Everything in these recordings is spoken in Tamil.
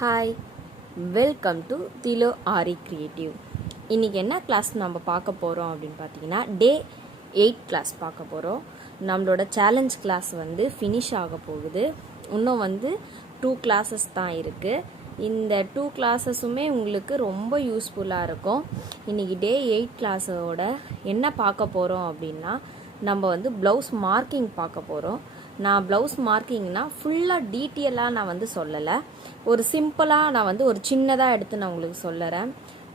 Hi, welcome to திலோ aari creative. இன்றைக்கி என்ன கிளாஸ் நம்ம பார்க்க போகிறோம் அப்படின்னு பார்த்தீங்கன்னா, டே 8 கிளாஸ் பார்க்க போகிறோம். நம்மளோட சேலஞ்ச் கிளாஸ் ஃபினிஷ் ஆக போகுது. இன்னும் 2 கிளாஸஸ் தான் இருக்குது. இந்த 2 கிளாஸஸுமே உங்களுக்கு ரொம்ப யூஸ்ஃபுல்லாக இருக்கும். இன்றைக்கி டே 8 கிளாஸோட என்ன பார்க்க போகிறோம் அப்படின்னா, நம்ம ப்ளவுஸ் மார்க்கிங் பார்க்க போகிறோம். நான் ப்ளவுஸ் மார்க்கிங்னா ஃபுல்லாக டீட்டெயிலாக நான் சொல்லலை, ஒரு சிம்பிளாக நான் ஒரு சின்னதாக எடுத்து நான் உங்களுக்கு சொல்லுறேன்.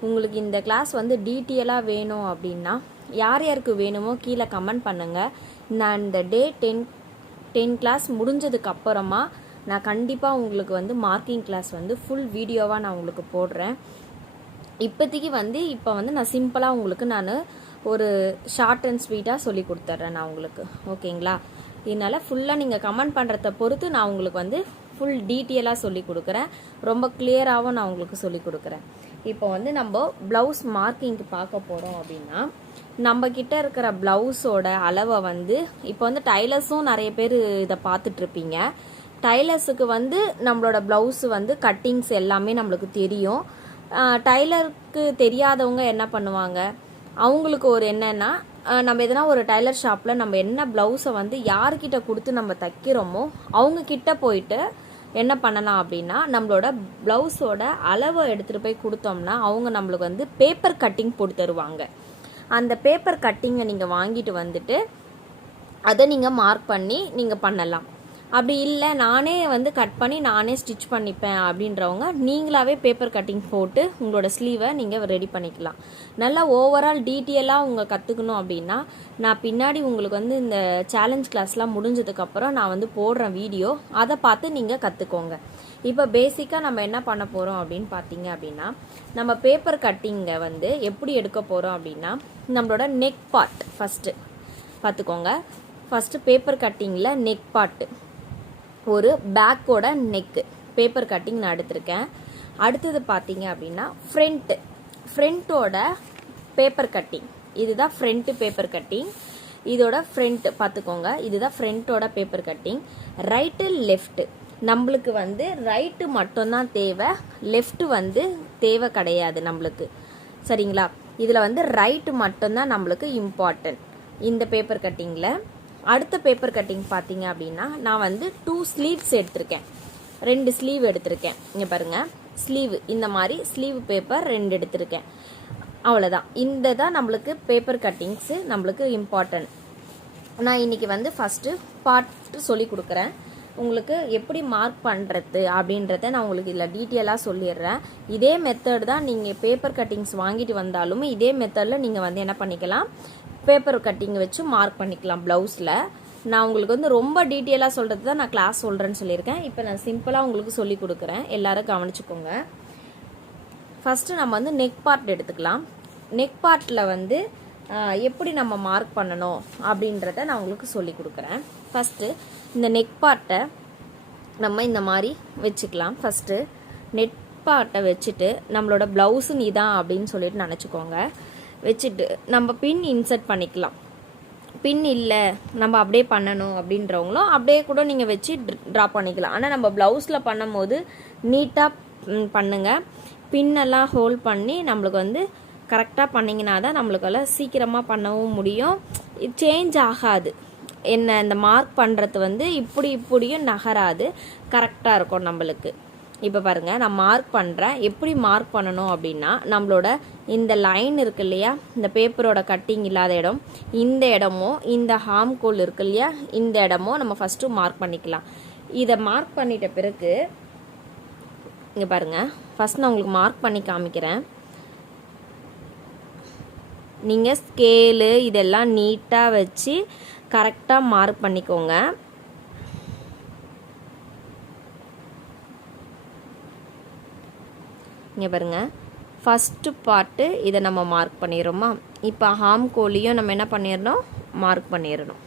உங்களுக்கு இந்த கிளாஸ் டீட்டெயிலாக வேணும் அப்படின்னா யார் யாருக்கு வேணுமோ கீழே கமெண்ட் பண்ணுங்கள். நான் இந்த டே 10 கிளாஸ் முடிஞ்சதுக்கு அப்புறமா நான் கண்டிப்பாக உங்களுக்கு மார்க்கிங் கிளாஸ் ஃபுல் வீடியோவாக நான் உங்களுக்கு போடுறேன். இப்போதைக்கு இப்போ நான் சிம்பிளாக உங்களுக்கு நான் ஒரு ஷார்ட் அண்ட் ஸ்வீட்டாக சொல்லி கொடுத்துட்றேன் நான் உங்களுக்கு. ஓகேங்களா? இதனால் ஃபுல்லாக நீங்கள் கமெண்ட் பண்ணுறத பொறுத்து நான் உங்களுக்கு ஃபுல் டீட்டெயிலாக சொல்லி கொடுக்குறேன். ரொம்ப கிளியராகவும் நான் உங்களுக்கு சொல்லி கொடுக்குறேன். இப்போ நம்ம ப்ளவுஸ் மார்க்கிங்க்கு பார்க்க போகிறோம் அப்படின்னா, நம்ம கிட்ட இருக்கிற ப்ளவுஸோட அளவை இப்போ டைலர்ஸும் நிறைய பேர் இதை பார்த்துட்ருப்பீங்க. டைலர்ஸுக்கு நம்மளோட ப்ளவுஸு கட்டிங்ஸ் எல்லாமே நம்மளுக்கு தெரியும். டைலருக்கு தெரியாதவங்க என்ன பண்ணுவாங்க, அவங்களுக்கு ஒரு என்னன்னா, நம்ம எதனா ஒரு டைலர் ஷாப்பில் நம்ம என்ன ப்ளவுஸை யார்கிட்ட கொடுத்து நம்ம தைக்கிறோமோ அவங்கக்கிட்ட போயிட்டு என்ன பண்ணலாம் அப்படின்னா, நம்மளோட ப்ளவுஸோட அளவை எடுத்துகிட்டு போய் கொடுத்தோம்னா அவங்க நம்மளுக்கு பேப்பர் கட்டிங் போட்டு தருவாங்க. அந்த பேப்பர் கட்டிங்கை நீங்கள் வாங்கிட்டு அதை நீங்கள் மார்க் பண்ணி நீங்கள் பண்ணலாம். அப்படி இல்லை, நானே கட் பண்ணி நானே ஸ்டிச் பண்ணிப்பேன் அப்படின்றவங்க நீங்களாவே பேப்பர் கட்டிங் போட்டு உங்களோட ஸ்லீவை நீங்கள் ரெடி பண்ணிக்கலாம். நல்லா ஓவரால் டீட்டெயிலாக உங்கள் கற்றுக்கணும் அப்படின்னா நான் பின்னாடி உங்களுக்கு இந்த சேலஞ்ச் கிளாஸ்லாம் முடிஞ்சதுக்கப்புறம் நான் போடுறேன் வீடியோ, அதை பார்த்து நீங்கள் கற்றுக்கோங்க. இப்போ பேசிக்காக நம்ம என்ன பண்ண போகிறோம் அப்படின்னு பார்த்தீங்க அப்படின்னா, நம்ம பேப்பர் கட்டிங்கை எப்படி எடுக்க போகிறோம் அப்படின்னா, நம்மளோட நெக் பார்ட் ஃபஸ்ட்டு பார்த்துக்கோங்க. ஃபஸ்ட்டு பேப்பர் கட்டிங்கில் நெக் பார்ட்டு, ஒரு பேக்கோட நெக்கு பேப்பர் கட்டிங் நான் எடுத்திருக்கேன். அடுத்தது பார்த்தீங்க அப்படின்னா ஃப்ரண்ட்டோட பேப்பர் கட்டிங். இதுதான் ஃப்ரண்ட்டு பேப்பர் கட்டிங். இதோட ஃப்ரண்ட் பார்த்துக்கோங்க, இதுதான் ஃப்ரண்ட்டோட பேப்பர் கட்டிங். ரைட்டு லெஃப்ட்டு, நம்மளுக்கு ரைட்டு மட்டும்தான் தேவை, லெஃப்ட்டு தேவை கிடையாது நம்மளுக்கு. சரிங்களா? இதில் ரைட்டு மட்டும்தான் நம்மளுக்கு இம்பார்ட்டன்ட் இந்த பேப்பர் கட்டிங்கில். அடுத்த பேப்பர் கட்டிங் பார்த்தீங்க அப்படின்னா, நான் 2 ஸ்லீவ்ஸ் எடுத்திருக்கேன், 2 ஸ்லீவ் எடுத்திருக்கேன். இங்கே பாருங்கள், ஸ்லீவ் இந்த மாதிரி ஸ்லீவ் பேப்பர் 2 எடுத்திருக்கேன். அவ்வளோதான். இந்த தான் நம்மளுக்கு பேப்பர் கட்டிங்ஸு நம்மளுக்கு இம்பார்ட்டன்ட். நான் இன்றைக்கி ஃபஸ்ட்டு பார்ட் சொல்லி கொடுக்குறேன். உங்களுக்கு எப்படி மார்க் பண்ணுறது அப்படின்றத நான் உங்களுக்கு இதில் டீட்டெயிலாக சொல்லிடுறேன். இதே மெத்தட் தான் நீங்கள் பேப்பர் கட்டிங்ஸ் வாங்கிட்டு வந்தாலும் இதே மெத்தடில் நீங்கள் என்ன பண்ணிக்கலாம், பேப்பர் கட்டிங் வச்சு மார்க் பண்ணிக்கலாம் ப்ளவுஸில். நான் உங்களுக்கு ரொம்ப டீட்டெயிலாக சொல்கிறது தான் நான் கிளாஸ் சொல்கிறேன்னு சொல்லியிருக்கேன். இப்போ நான் சிம்பிளாக உங்களுக்கு சொல்லி கொடுக்குறேன், எல்லோரும் கவனிச்சுக்கோங்க. ஃபஸ்ட்டு நம்ம நெக் பார்ட் எடுத்துக்கலாம். நெக் பார்ட்டில் எப்படி நம்ம மார்க் பண்ணணும் அப்படின்றத நான் உங்களுக்கு சொல்லி கொடுக்குறேன். ஃபஸ்ட்டு இந்த நெக் பார்ட்டை நம்ம இந்த மாதிரி வச்சுக்கலாம். ஃபஸ்ட்டு நெக் பார்ட்டை வச்சுட்டு நம்மளோட ப்ளவுஸுன்னு இதான் அப்படின்னு சொல்லிட்டு நினச்சிக்கோங்க. வச்சுட்டு நம்ம பின் இன்சர்ட் பண்ணிக்கலாம். பின் இல்லை நம்ம அப்படியே பண்ணணும் அப்படின்றவங்களும் அப்படியே கூட நீங்கள் வச்சு ட்ரா பண்ணிக்கலாம். ஆனால் நம்ம ப்ளவுஸில் பண்ணும் போது நீட்டாக பண்ணுங்கள். பின்னெல்லாம் ஹோல்ட் பண்ணி நம்மளுக்கு கரெக்டாக பண்ணிங்கன்னா தான் நம்மளுக்கெல்லாம் சீக்கிரமாக பண்ணவும் முடியும். சேஞ்ச் ஆகாது. என்ன இந்த மார்க் பண்ணுறது இப்படியும் நகராது, கரெக்டாக இருக்கும் நம்மளுக்கு. இப்போ பாருங்கள், நான் மார்க் பண்ணுறேன். எப்படி மார்க் பண்ணணும் அப்படின்னா, நம்மளோட இந்த லைன் இருக்கு இல்லையா, இந்த பேப்பரோட கட்டிங் இல்லாத இடம், இந்த இடமும் இந்த ஹார்ம் கோல் இருக்கு இல்லையா, இந்த இடமும் நம்ம ஃபஸ்ட்டு மார்க் பண்ணிக்கலாம். இதை மார்க் பண்ணிட்ட பிறகு இங்கே பாருங்கள், ஃபஸ்ட் நான் உங்களுக்கு மார்க் பண்ணி காமிக்கிறேன். நீங்கள் ஸ்கேலு இதெல்லாம் நீட்டாக வச்சு கரெக்டாக மார்க் பண்ணிக்கோங்க. இங்கே பாருங்கள், ஃபஸ்ட்டு பார்ட்டு இதை நம்ம மார்க் பண்ணிடுறோமா. இப்போ ஹார்ம் கோலையும் நம்ம என்ன பண்ணிடணும், மார்க் பண்ணிடணும்.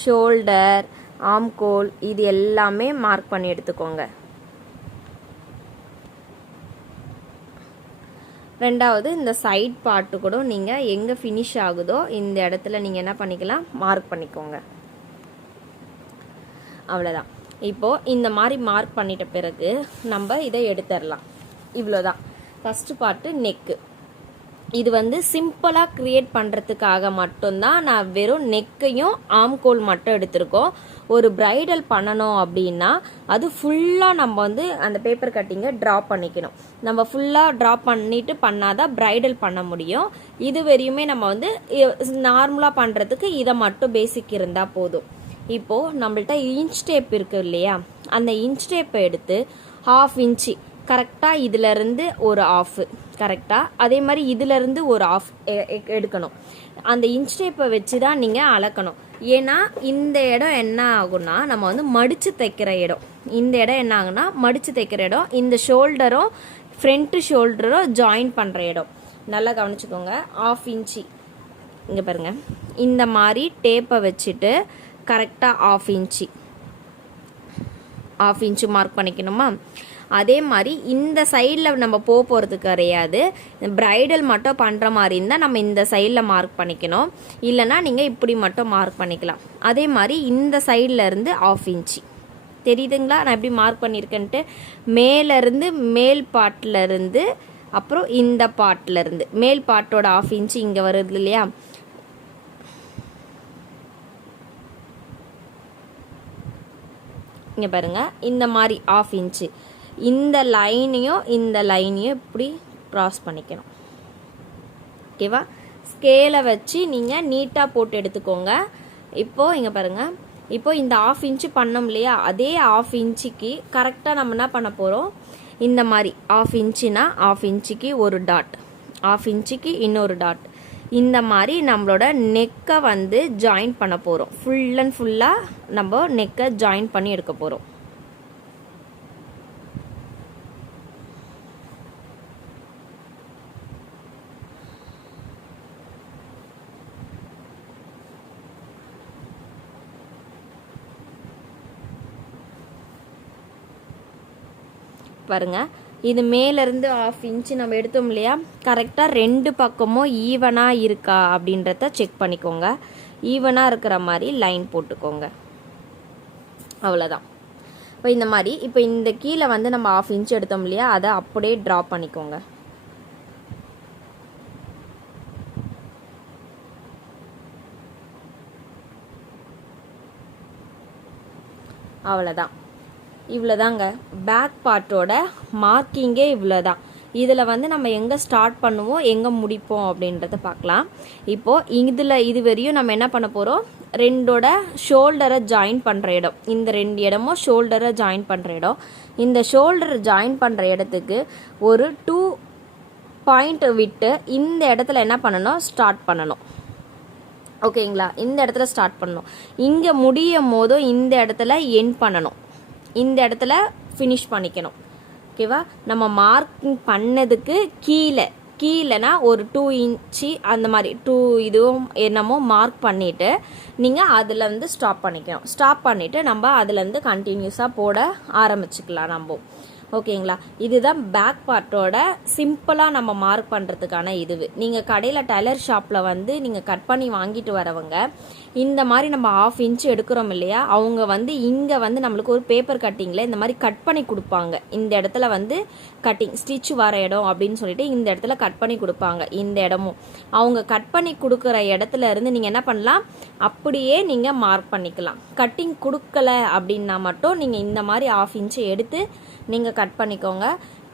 ஷோல்டர், ஆர்ம் கோல் இது எல்லாமே மார்க் பண்ணி எடுத்துக்கோங்க. ரெண்டாவது இந்த சைட் பார்ட்டு கூட நீங்கள் எங்கே ஃபினிஷ் ஆகுதோ இந்த இடத்துல நீங்கள் என்ன பண்ணிக்கலாம், மார்க் பண்ணிக்கோங்க. அவ்வளோதான். இப்போது இந்த மாதிரி மார்க் பண்ணிட்ட பிறகு நம்ம இதை எடுத்துடலாம். இவ்வளோதான் ஃபஸ்ட்டு பார்ட்டு நெக்கு. இது வந்து சிம்பிளாக க்ரியேட் பண்ணுறதுக்காக மட்டும்தான் நான் வெறும் நெக்கையும் ஆம்கோல் மட்டும் எடுத்திருக்கோம். ஒரு பிரைடல் பண்ணணும் அப்படின்னா அது ஃபுல்லாக நம்ம வந்து அந்த பேப்பர் கட்டிங்கை ட்ரா பண்ணிக்கணும். நம்ம ஃபுல்லாக ட்ரா பண்ணிட்டு பண்ணாதான் பிரைடல் பண்ண முடியும். இது வரையுமே நம்ம வந்து நார்மலாக பண்ணுறதுக்கு இதை மட்டும் பேசிக் இருந்தால் போதும். இப்போது நம்மள்ட்ட இன்ச் டேப் இருக்குது இல்லையா, அந்த இன்ச் டேப்பை எடுத்து 1/2 இன்ச்சு கரெக்டாக இதிலருந்து ஒரு ஆஃபு கரெக்டாக, அதே மாதிரி இதிலருந்து ஒரு ஆஃப் எடுக்கணும். அந்த இன்ச் டேப்பை வச்சு தான் நீங்கள் அளக்கணும். ஏன்னா இந்த இடம் என்ன ஆகும்னா நம்ம வந்து மடித்து தைக்கிற இடம். இந்த இடம் என்ன ஆகுனா மடித்து தைக்கிற இடம். இந்த ஷோல்டரும் ஃப்ரண்ட்டு ஷோல்டரும் ஜாயின் பண்ணுற இடம். நல்லா கவனிச்சுக்கோங்க. 1/2 இன்ச்சு இங்கே பாருங்கள், இந்த மாதிரி டேப்பை வச்சுட்டு கரெக்டாக 1/2 இன்ச்சு மார்க் பண்ணிக்கணுமா. அதே மாதிரி இந்த சைடில் நம்ம போகிறது கிடையாது. பிரைடல் மட்டும் பண்ணுற மாதிரி இருந்தால் நம்ம இந்த சைடில் மார்க் பண்ணிக்கணும். இல்லைனா நீங்கள் இப்படி மட்டும் மார்க் பண்ணிக்கலாம். அதே மாதிரி இந்த சைடில் இருந்து 1/2 இன்ச்சு தெரியுதுங்களா நான் எப்படி மார்க் பண்ணியிருக்கேன்ட்டு. மேலேருந்து மேல் பாட்டிலருந்து அப்புறம் இந்த பாட்டிலருந்து மேல் பாட்டோட 1/2 இன்ச்சு இங்கே வருது இல்லையா, இங்கே பாருங்கள் இந்த மாதிரி 1/2 இன்ச்சு இந்த லைனையும் இப்படி க்ராஸ் பண்ணிக்கணும். ஓகேவா, ஸ்கேலை வச்சு நீங்கள் நீட்டாக போட்டு எடுத்துக்கோங்க. இப்போது இங்கே பாருங்கள், இப்போது இந்த 1/2 இன்ச்சு பண்ணோம் இல்லையா, அதே 1/2 இன்ச்சுக்கு கரெக்டாக நம்ம என்ன பண்ண போகிறோம், இந்த மாதிரி 1/2 இன்ச்சுனா 1/2 இன்ச்சுக்கு ஒரு டாட், 1/2 இன்ச்சுக்கு இன்னொரு டாட், இந்த மாதிரி நம்மளோட நெக்கை வந்து ஜாயின் பண்ண போகிறோம். ஃபுல் அண்ட் ஃபுல்லாக நம்ம நெக்கை ஜாயின் பண்ணி எடுக்க போகிறோம். பாருங்க, இது மேலேருந்து 1/2 இன்ச்சு நம்ம எடுத்தோம் இல்லையா, கரெக்டாக 2 பக்கமும் ஈவனாக இருக்கா அப்படின்றத செக் பண்ணிக்கோங்க. ஈவனாக இருக்கிற மாதிரி லைன் போட்டுக்கோங்க. அவ்வளோதான். இப்போ இந்த மாதிரி இப்போ இந்த கீழே வந்து நம்ம 1/2 இன்ச்சு எடுத்தோம் இல்லையா, அதை அப்படியே ட்ரா பண்ணிக்கோங்க. அவ்வளோதான். இவ்வளோதாங்க பேக் பார்ட்டோட மார்க்கிங்கே இவ்வளோதான். இதில் வந்து நம்ம எங்கே ஸ்டார்ட் பண்ணுவோம் எங்கே முடிப்போம் அப்படின்றத பார்க்கலாம். இப்போது இதில் இது வரையும் நம்ம என்ன பண்ண போகிறோம், ரெண்டோட ஷோல்டரை ஜாயின் பண்ணுற இடம், இந்த 2 இடமும் ஷோல்டரை ஜாயின் பண்ணுற இடம். இந்த ஷோல்டரை ஜாயின் பண்ணுற இடத்துக்கு ஒரு 2 பாயிண்ட் விட்டு இந்த இடத்துல என்ன பண்ணணும், ஸ்டார்ட் பண்ணணும். ஓகேங்களா, இந்த இடத்துல ஸ்டார்ட் பண்ணணும். இங்கே முடியும் போதும் இந்த இடத்துல எண்ட் பண்ணணும், இந்த இடத்துல ஃபினிஷ் பண்ணிக்கணும். ஓகேவா, நம்ம மார்க்கிங் பண்ணதுக்கு கீழேனா ஒரு 2 இன்ச்சு அந்த மாதிரி 2 இதுவும் என்னமோ மார்க் பண்ணிவிட்டு நீங்கள் அதில் வந்து ஸ்டாப் பண்ணிக்கணும். ஸ்டாப் பண்ணிவிட்டு நம்ம அதுலேருந்து கண்டினியூஸாக போட ஆரம்பிச்சுக்கலாம் நம்ம. ஓகேங்களா, இதுதான் பேக் பார்ட்டோட சிம்பிளாக நம்ம மார்க் பண்ணுறதுக்கான இதுவு. நீங்கள் கடையில் டெய்லர் ஷாப்பில் வந்து நீங்கள் கட் பண்ணி வாங்கிட்டு வரவங்க இந்த மாதிரி நம்ம 1/2 இன்ச்சு எடுக்கிறோம் இல்லையா, அவங்க வந்து இங்கே வந்து நம்மளுக்கு ஒரு பேப்பர் கட்டிங்கில் இந்த மாதிரி கட் பண்ணி கொடுப்பாங்க. இந்த இடத்துல வந்து கட்டிங் ஸ்டிச் வர இடம் அப்படின்னு சொல்லிட்டு இந்த இடத்துல கட் பண்ணி கொடுப்பாங்க. இந்த இடமும் அவங்க கட் பண்ணி கொடுக்குற இடத்துல இருந்து நீங்கள் என்ன பண்ணலாம், அப்படியே நீங்கள் மார்க் பண்ணிக்கலாம். கட்டிங் கொடுக்கல அப்படின்னா மட்டும் நீங்கள் இந்த மாதிரி 1/2 இன்ச்சு எடுத்து நீங்கள் கட் பண்ணிக்கோங்க.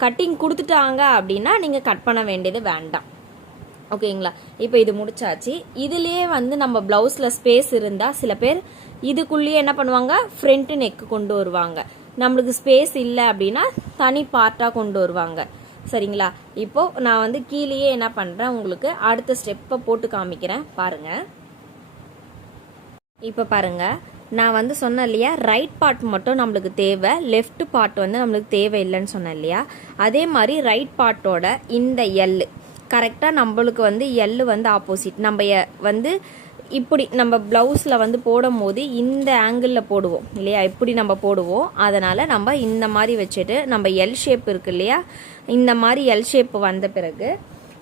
கட்டிங் கொடுத்துட்டாங்க அப்படின்னா நீங்கள் கட் பண்ண வேண்டியது வேண்டாம். ஓகேங்களா, இப்போ இது முடிச்சாச்சு. இதுலேயே வந்து நம்ம ப்ளவுஸில் ஸ்பேஸ் இருந்தால் சில பேர் இதுக்குள்ளேயே என்ன பண்ணுவாங்க, ஃப்ரண்ட்டு நெக்கு கொண்டு வருவாங்க. நம்மளுக்கு ஸ்பேஸ் இல்லை அப்படின்னா தனி பார்ட்டாக கொண்டு வருவாங்க. சரிங்களா, இப்போது நான் வந்து கீழேயே என்ன பண்ணுறேன், உங்களுக்கு அடுத்த ஸ்டெப்பை போட்டு காமிக்கிறேன் பாருங்கள். இப்போ பாருங்கள், நான் வந்து சொன்னேன் இல்லையா, ரைட் பார்ட் மட்டும் நம்மளுக்கு தேவை, லெஃப்ட் பார்ட் வந்து நம்மளுக்கு தேவை இல்லைன்னு சொன்னேன் இல்லையா. அதே மாதிரி ரைட் பார்ட்டோட இந்த எல் கரெக்டாக நம்மளுக்கு வந்து எல் வந்து ஆப்போசிட். நம்ம வந்து இப்படி நம்ம ப்ளவுஸில் வந்து போடும் போது இந்த ஆங்கிளில் போடுவோம் இல்லையா, இப்படி நம்ம போடுவோம். அதனால் நம்ம இந்த மாதிரி வச்சுட்டு நம்ம எல் ஷேப் இருக்கு இல்லையா, இந்த மாதிரி எல் ஷேப் வந்த பிறகு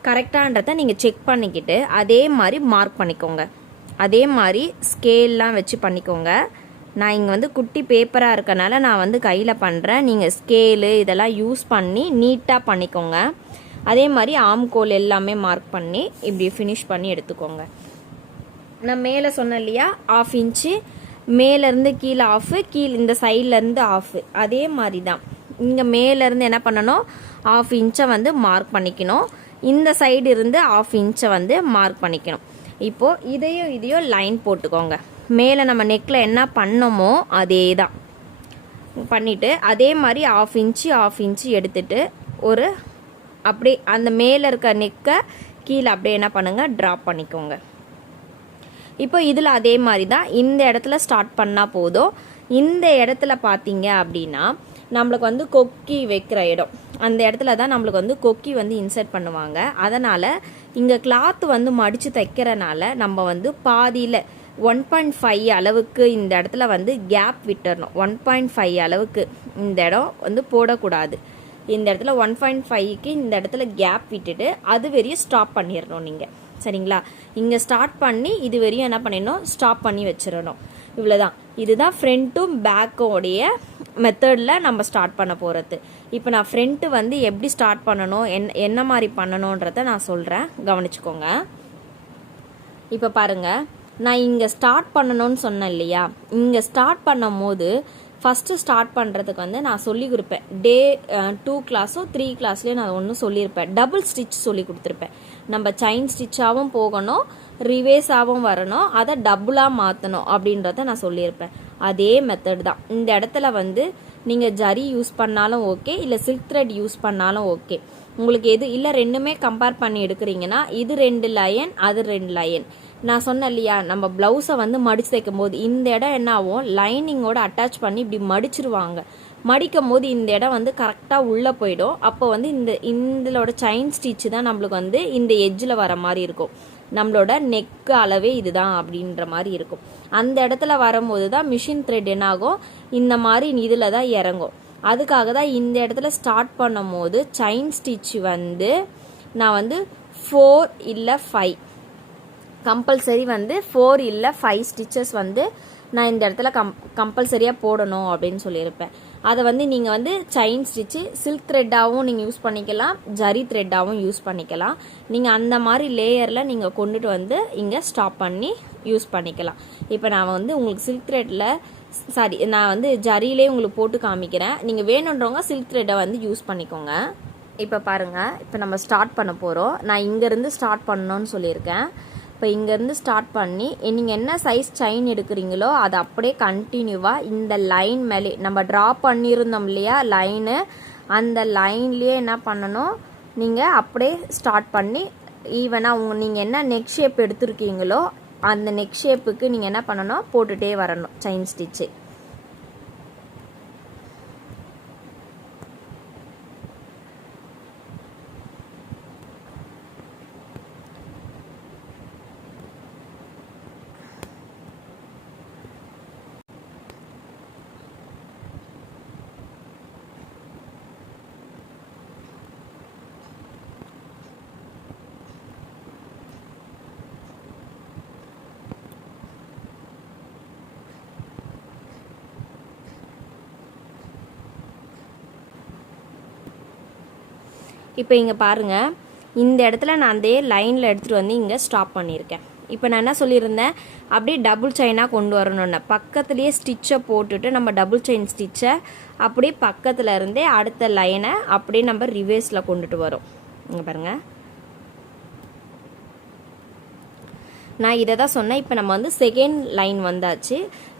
கரெக்டான்றதை நீங்கள் செக் பண்ணிக்கிட்டு அதே மாதிரி மார்க் பண்ணிக்கோங்க. அதே மாதிரி ஸ்கேல்லாம் வச்சு பண்ணிக்கோங்க. நான் இங்கே வந்து குட்டி பேப்பராக இருக்கனால நான் வந்து கையில் பண்ணுறேன். நீங்கள் ஸ்கேலு இதெல்லாம் யூஸ் பண்ணி நீட்டாக பண்ணிக்கோங்க. அதே மாதிரி ஆம்கோல் எல்லாமே மார்க் பண்ணி இப்படி ஃபினிஷ் பண்ணி எடுத்துக்கோங்க. நான் மேலே சொன்னேன் இல்லையா, 1/2 இன்ச்சு மேலேருந்து கீழே ஆஃபு, இந்த சைட்லேருந்து ஆஃபு. அதே மாதிரி தான் இங்கே மேலேருந்து என்ன பண்ணணும், 1/2 இன்ச்சை வந்து மார்க் பண்ணிக்கணும். இந்த சைடு இருந்து 1/2 இன்ச்சை வந்து மார்க் பண்ணிக்கணும். இப்போது இதையும் லைன் போட்டுக்கோங்க. மேலே நம்ம நெக்கில் என்ன பண்ணோமோ அதே தான் பண்ணிவிட்டு அதே மாதிரி 1/2 இன்ச்சு எடுத்துகிட்டு ஒரு அப்படியே அந்த மேலே இருக்க நெக்கை கீழே அப்படியே என்ன பண்ணுங்கள், ட்ராப் பண்ணிக்கோங்க. இப்போ இதில் அதே மாதிரி தான் இந்த இடத்துல ஸ்டார்ட் பண்ணால் போதும். இந்த இடத்துல பார்த்தீங்க அப்படின்னா நம்மளுக்கு வந்து கொக்கி வைக்கிற இடம், அந்த இடத்துல தான் நம்மளுக்கு வந்து கொக்கி வந்து இன்சர்ட் பண்ணுவாங்க. அதனால் இங்கே கிளாத் வந்து மடித்து தைக்கிறனால நம்ம வந்து பாதியில் 1.5 அளவுக்கு இந்த இடத்துல வந்து கேப் விட்டுறணும். 1.5 அளவுக்கு இந்த இடம் வந்து போடக்கூடாது. இந்த இடத்துல 1.5க்கு இந்த இடத்துல கேப் விட்டுட்டு அது வரையும் ஸ்டாப் பண்ணிடணும் நீங்கள். சரிங்களா, இங்கே ஸ்டார்ட் பண்ணி இது வரையும் என்ன பண்ணிடணும், ஸ்டாப் பண்ணி வச்சிடணும். இவ்வளோதான். இதுதான் ஃப்ரண்ட்டும் பேக்கோடைய மெத்தடில் நம்ம ஸ்டார்ட் பண்ண போகிறது. இப்போ நான் ஃப்ரண்ட்டு வந்து எப்படி ஸ்டார்ட் பண்ணணும், என்ன மாதிரி பண்ணணுன்றத நான் சொல்கிறேன், கவனிச்சுக்கோங்க. இப்போ பாருங்கள், நான் இங்கே ஸ்டார்ட் பண்ணணும்னு சொன்னேன் இல்லையா, இங்கே ஸ்டார்ட் பண்ணும் போது ஃபஸ்ட்டு ஸ்டார்ட் பண்ணுறதுக்கு வந்து நான் சொல்லி கொடுப்பேன். டே 2 கிளாஸோ 3 கிளாஸ்லேயும் நான் ஒன்று சொல்லியிருப்பேன். டபுள் ஸ்டிச் சொல்லி கொடுத்துருப்பேன். நம்ம செயின் ஸ்டிச்சாகவும் போகணும், ரிவேஸாகவும் வரணும், அதை டபுளாக மாற்றணும் அப்படின்றத நான் சொல்லியிருப்பேன். அதே மெத்தட் தான். இந்த இடத்துல வந்து நீங்கள் ஜரி யூஸ் பண்ணாலும் ஓகே, இல்லை சில்க் த்ரெட் யூஸ் பண்ணாலும் ஓகே. உங்களுக்கு எது இல்லை ரெண்டுமே கம்பேர் பண்ணி எடுக்கிறீங்கன்னா இது 2 லைன், அது 2 லைன். நான் சொன்னேன் இல்லையா, நம்ம ப்ளவுஸை வந்து மடித்து தைக்கும் போது இந்த இடம் என்ன ஆகும், லைனிங்கோட அட்டாச் பண்ணி இப்படி மடிச்சிருவாங்க. மடிக்கும் போது இந்த இடம் வந்து கரெக்டாக உள்ளே போயிடும். அப்போ வந்து இதோட செயின் ஸ்டிச்சு தான் நம்மளுக்கு வந்து இந்த எட்ஜில் வர மாதிரி இருக்கும். நம்மளோட நெக்கு அளவே இதுதான் அப்படின்ற மாதிரி இருக்கும். அந்த இடத்துல வரும்போது தான் மிஷின் த்ரெட் என்னாகும், இந்த மாதிரி இதில் தான் இறங்கும். அதுக்காக தான் இந்த இடத்துல ஸ்டார்ட் பண்ணும் போது செயின் ஸ்டிச் வந்து நான் வந்து 4 இல்லை 5 கம்பல்சரி வந்து 4 இல்லை 5 ஸ்டிச்சஸ் வந்து நான் இந்த இடத்துல கம்பல்சரியாக போடணும் அப்படின்னு சொல்லியிருப்பேன். அதை வந்து நீங்கள் வந்து செயின் ஸ்டிச்சு சில்க் த்ரெட்டாகவும் நீங்கள் யூஸ் பண்ணிக்கலாம், ஜரி த்ரெட்டாகவும் யூஸ் பண்ணிக்கலாம். நீங்கள் அந்த மாதிரி லேயரில் நீங்கள் கொண்டுட்டு வந்து இங்கே ஸ்டாப் பண்ணி யூஸ் பண்ணிக்கலாம். இப்போ நான் வந்து உங்களுக்கு சில்க் த்ரெட்டில் நான் வந்து ஜரியிலே உங்களுக்கு போட்டு காமிக்கிறேன். நீங்கள் வேணுன்றவங்க சில்க் த்ரெட்டை வந்து யூஸ் பண்ணிக்கோங்க. இப்போ பாருங்கள், இப்போ நம்ம ஸ்டார்ட் பண்ண போகிறோம். நான் இங்கேருந்து ஸ்டார்ட் பண்ணணும்னு சொல்லியிருக்கேன். இப்போ இங்கேருந்து ஸ்டார்ட் பண்ணி நீங்கள் என்ன சைஸ் செயின் எடுக்கிறீங்களோ அதை அப்படியே கண்டினியூவாக இந்த லைன் மேலே நம்ம ட்ரா பண்ணியிருந்தோம் இல்லையா லைனு, அந்த லைன்லேயே என்ன பண்ணணும், நீங்கள் அப்படியே ஸ்டார்ட் பண்ணி ஈவனாக நீங்கள் என்ன நெக் ஷேப் எடுத்துருக்கீங்களோ அந்த நெக் ஷேப்புக்கு நீங்கள் என்ன பண்ணணும், போட்டுகிட்டே வரணும் செயின் ஸ்டிச்சு. இப்போ இங்கே பாருங்கள், இந்த இடத்துல நான் அதே லைனில் எடுத்துகிட்டு வந்து இங்கே ஸ்டாப் பண்ணியிருக்கேன். இப்போ நான் என்ன சொல்லியிருந்தேன், அப்படியே டபுள் செயினாக கொண்டு வரணும்னு பக்கத்துலேயே ஸ்டிச்சை போட்டுட்டு நம்ம டபுள் செயின் ஸ்டிச்சை அப்படியே பக்கத்தில் இருந்தே அடுத்த லைனை அப்படியே நம்ம ரிவேர்ஸில் கொண்டுட்டு வரோம். இங்கே பாருங்கள், நான் இதை தான் சொன்னேன். இப்போ நம்ம வந்து செகண்ட் லைன் வந்தாச்சு.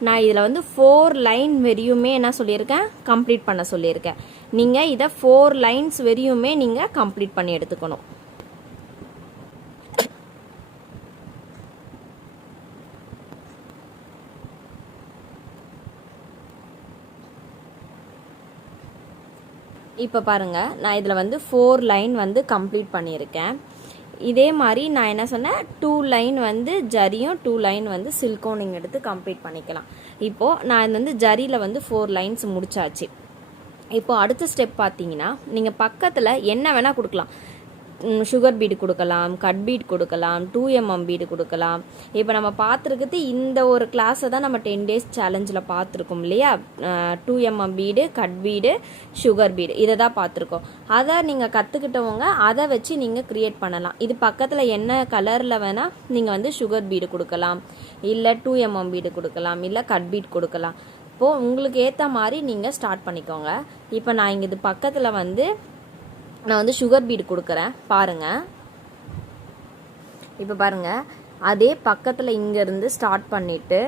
நான் இதில் வந்து 4 லைன் வரையுமே என்ன சொல்லியிருக்கேன், கம்ப்ளீட் பண்ண சொல்லியிருக்கேன். நீங்கள் இதை 4 லைன்ஸ் வரையுமே நீங்கள் கம்ப்ளீட் பண்ணி எடுத்துக்கணும். இப்போ பாருங்கள், நான் இதில் வந்து 4 லைன் வந்து கம்ப்ளீட் பண்ணியிருக்கேன். இதே மாதிரி நான் என்ன சொன்னேன், 2 லைன் வந்து ஜரியும் 2 லைன் வந்து சில்க்கும் நீங்கள் எடுத்து கம்ப்ளீட் பண்ணிக்கலாம். இப்போது நான் வந்து ஜரியில் வந்து 4 லைன்ஸ் முடிச்சாச்சு. இப்போது அடுத்த ஸ்டெப் பார்த்தீங்கன்னா நீங்கள் பக்கத்தில் என்ன வேணால் கொடுக்கலாம். சுகர் பீடு கொடுக்கலாம், கட் பீட் கொடுக்கலாம், 2mm பீடு கொடுக்கலாம். இப்போ நம்ம பார்த்துருக்குது இந்த ஒரு கிளாஸை தான் நம்ம 10 days சேலஞ்சில் பார்த்துருக்கோம் இல்லையா. 2mm bead, cut bead, sugar bead இதை தான் பார்த்துருக்கோம். அதை நீங்கள் கற்றுக்கிட்டவங்க அதை வச்சு நீங்கள் க்ரியேட் பண்ணலாம். இது பக்கத்தில் என்ன கலரில் வேணால் நீங்கள் வந்து சுகர் பீடு கொடுக்கலாம், இல்லை 2mm பீடு கொடுக்கலாம், இல்லை கட் பீட் கொடுக்கலாம். இப்போது உங்களுக்கு ஏற்ற மாதிரி நீங்கள் ஸ்டார்ட் பண்ணிக்கோங்க. இப்போ நான் இங்கே இது பக்கத்தில் வந்து நான் வந்து சுகர் பீடு கொடுக்குறேன் பாருங்கள். இப்போ பாருங்கள், அதே பக்கத்தில் இங்கேருந்து ஸ்டார்ட் பண்ணிவிட்டு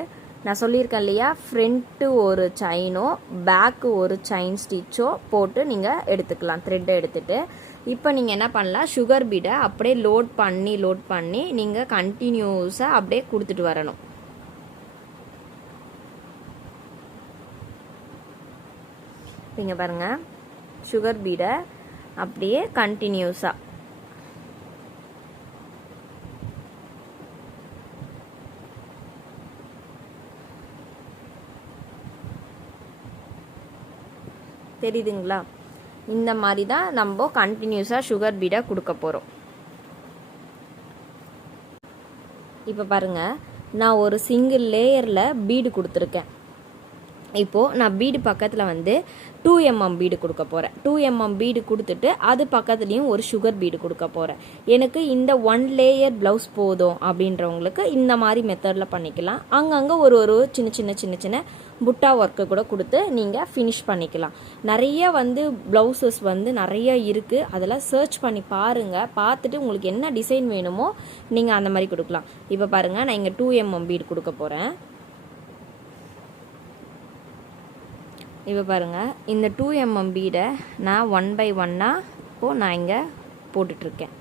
நான் சொல்லியிருக்கேன் இல்லையா, ஃப்ரண்ட்டு ஒரு செயினோ பேக்கு ஒரு செயின் ஸ்டிச்சோ போட்டு நீங்கள் எடுத்துக்கலாம், த்ரெட்டை எடுத்துகிட்டு. இப்போ நீங்கள் என்ன பண்ணலாம், சுகர் பீடை அப்படியே லோட் பண்ணி நீங்கள் கண்டினியூஸாக அப்படியே கொடுத்துட்டு வரணும். இங்கே பாருங்கள், சுகர் பீடை அப்படியே கண்டினியூஸாக தெரியுதுங்களா. இந்த மாதிரி தான் நம்ம கண்டினியூஸாக சுகர் பீடை கொடுக்க போகிறோம். இப்போ பாருங்கள், நான் ஒரு சிங்கிள் லேயரில் பீடு கொடுத்துருக்கேன். இப்போது நான் பீடு பக்கத்தில் வந்து 2mm பீடு கொடுக்க போகிறேன். 2mm பீடு கொடுத்துட்டு அது பக்கத்துலேயும் ஒரு சுகர் பீடு கொடுக்க போகிறேன். எனக்கு இந்த 1 லேயர் ப்ளவுஸ் போதும் அப்படின்றவங்களுக்கு இந்த மாதிரி மெத்தடில் பண்ணிக்கலாம். அங்கங்கே ஒரு சின்ன புட்டா ஒர்க்கு கூட கொடுத்து நீங்கள் ஃபினிஷ் பண்ணிக்கலாம். நிறைய வந்து ப்ளவுசஸ் வந்து நிறைய இருக்குது, அதெல்லாம் சர்ச் பண்ணி பாருங்கள். பார்த்துட்டு உங்களுக்கு என்ன டிசைன் வேணுமோ நீங்கள் அந்த மாதிரி கொடுக்கலாம். இப்போ பாருங்கள், நான் இங்கே 2mm பீடு கொடுக்க போகிறேன். இப்போ பாருங்கள், இந்த 2mm பீடை நான் 1 by 1 இப்போது நான் இங்கே போட்டுட்ருக்கேன்.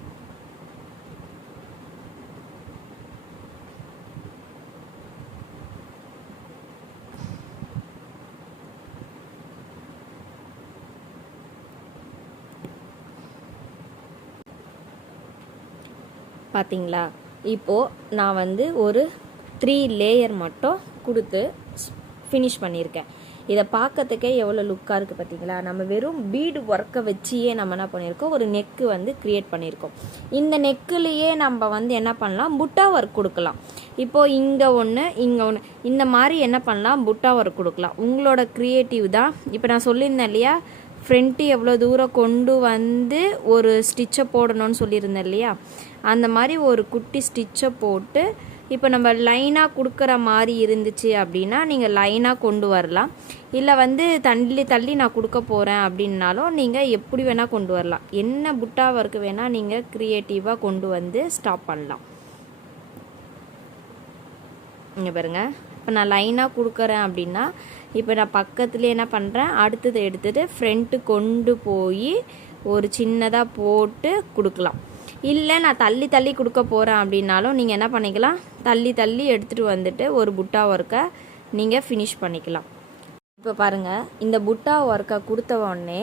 பார்த்தீங்களா, இப்போது நான் வந்து ஒரு 3 லேயர் மட்டும் கொடுத்து ஃபினிஷ் பண்ணியிருக்கேன். இதை பார்க்கறதுக்கே எவ்வளோ லுக்காக இருக்குது பார்த்தீங்களா. நம்ம வெறும் பீடு ஒர்க்கை வச்சியே நம்ம என்ன பண்ணியிருக்கோம், ஒரு நெக்கு வந்து க்ரியேட் பண்ணியிருக்கோம். இந்த நெக்குலேயே நம்ம வந்து என்ன பண்ணலாம், புட்டா ஒர்க் கொடுக்கலாம். இப்போது இங்கே ஒன்று இந்த மாதிரி என்ன பண்ணலாம், புட்டா ஒர்க் கொடுக்கலாம். உங்களோட க்ரியேட்டிவ் தான். இப்போ நான் சொல்லியிருந்தேன் இல்லையா, ஃப்ரண்ட்டு எவ்வளோ தூரம் கொண்டு வந்து ஒரு ஸ்டிச்சை போடணும்னு சொல்லியிருந்தேன் இல்லையா, அந்த மாதிரி ஒரு குட்டி ஸ்டிச்சை போட்டு இப்போ நம்ம லைனாக கொடுக்குற மாதிரி இருந்துச்சு அப்படின்னா நீங்கள் லைனாக கொண்டு வரலாம். இல்லை வந்து தள்ளி நான் கொடுக்க போகிறேன் அப்படின்னாலும் நீங்கள் எப்படி வேணால் கொண்டு வரலாம். என்ன புட்டா ஒர்க்கு வேணால் நீங்கள் க்ரியேட்டிவாக கொண்டு வந்து ஸ்டாப் பண்ணலாம். இங்கே பாருங்கள், இப்போ நான் லைனாக கொடுக்குறேன் அப்படின்னா இப்போ நான் பக்கத்துலேயே என்ன பண்ணுறேன், அடுத்தது எடுத்துகிட்டு ஃப்ரண்ட்டு கொண்டு போய் ஒரு சின்னதாக போட்டு கொடுக்கலாம். இல்லை நான் தள்ளி கொடுக்க போகிறேன் அப்படின்னாலும் நீங்கள் என்ன பண்ணிக்கலாம், தள்ளி எடுத்துகிட்டு வந்துட்டு ஒரு புட்டா ஒர்க்கை நீங்கள் ஃபினிஷ் பண்ணிக்கலாம். இப்போ பாருங்கள், இந்த புட்டா ஒர்க்கை கொடுத்த உடனே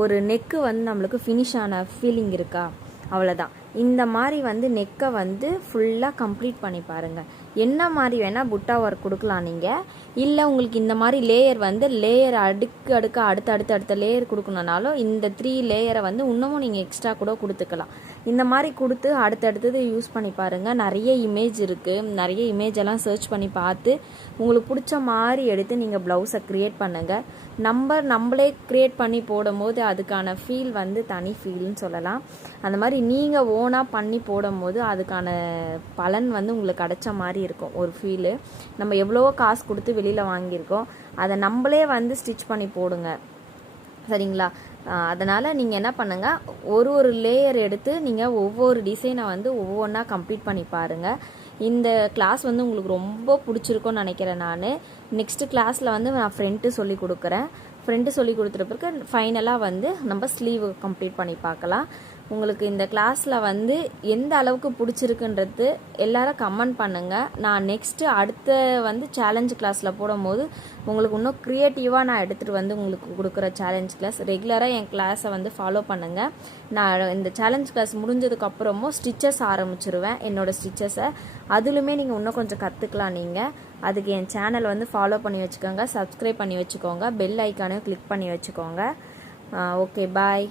ஒரு நெக்கு வந்து நம்மளுக்கு ஃபினிஷ் ஆன ஃபீலிங் இருக்கா, அவ்வளோதான். இந்த மாதிரி வந்து நெக்கை வந்து ஃபுல்லாக கம்ப்ளீட் பண்ணி பாருங்கள். என்ன மாதிரி வேணால் புட்டா ஒர்க் கொடுக்கலாம் நீங்கள். இல்லை உங்களுக்கு இந்த மாதிரி லேயர் அடுத்த லேயர் கொடுக்கணுன்னாலும் இந்த 3 லேயரை வந்து இன்னமும் நீங்கள் எக்ஸ்ட்ரா கூட கொடுத்துக்கலாம். இந்த மாதிரி கொடுத்து அடுத்தடுத்தது யூஸ் பண்ணி பாருங்கள். நிறைய இமேஜ் இருக்குது, நிறைய இமேஜ் எல்லாம் சர்ச் பண்ணி பார்த்து உங்களுக்கு பிடிச்ச மாதிரி எடுத்து நீங்கள் ப்ளவுஸை க்ரியேட் பண்ணுங்கள். நம்மளே க்ரியேட் பண்ணி போடும்போது அதுக்கான ஃபீல் வந்து தனி ஃபீல்னு சொல்லலாம். அந்த மாதிரி நீங்கள் ஓனாக பண்ணி போடும்போது அதுக்கான பலன் வந்து உங்களுக்கு கிடைச்ச மாதிரி இருக்கும். ஒரு ஃபீலு நம்ம எவ்வளவோ காசு கொடுத்து வெளியில் வாங்கியிருக்கோம், அதை நம்மளே வந்து ஸ்டிச் பண்ணி போடுங்க, சரிங்களா. அதனால் நீங்கள் என்ன பண்ணுங்கள், ஒரு லேயர் எடுத்து நீங்கள் ஒவ்வொரு டிசைனை வந்து ஒவ்வொன்றா கம்ப்ளீட் பண்ணி பாருங்கள். இந்த கிளாஸ் வந்து உங்களுக்கு ரொம்ப பிடிச்சிருக்கும்னு நினைக்கிறேன். நான் நெக்ஸ்ட்டு கிளாஸில் வந்து நான் ஃப்ரண்ட்டு சொல்லி கொடுக்குறேன். ஃப்ரண்ட்டு சொல்லி கொடுத்துட்ட பிறகு ஃபைனலாக வந்து நம்ம ஸ்லீவ் கம்ப்ளீட் பண்ணி பார்க்கலாம். உங்களுக்கு இந்த கிளாஸில் வந்து எந்த அளவுக்கு பிடிச்சிருக்குன்றது எல்லாரும் கமெண்ட் பண்ணுங்கள். நான் நெக்ஸ்ட்டு அடுத்த வந்து சேலஞ்ச் கிளாஸில் போடும்போது உங்களுக்கு இன்னும் க்ரியேட்டிவாக நான் எடுத்துகிட்டு வந்து உங்களுக்கு கொடுக்குற சேலஞ்ச் கிளாஸ். ரெகுலராக என் கிளாஸை வந்து ஃபாலோ பண்ணுங்கள். நான் இந்த சேலஞ்ச் கிளாஸ் முடிஞ்சதுக்கப்புறமும் ஸ்டிச்சஸ் ஆரம்பிச்சிருவேன், என்னோடய ஸ்டிச்சஸை. அதுலுமே நீங்கள் இன்னும் கொஞ்சம் கற்றுக்கலாம். நீங்கள் அதுக்கு என் சேனல் வந்து ஃபாலோ பண்ணி வச்சுக்கோங்க, சப்ஸ்கிரைப் பண்ணி வச்சுக்கோங்க, பெல் ஐக்கானையும் கிளிக் பண்ணி வச்சுக்கோங்க. ஓகே, பாய்.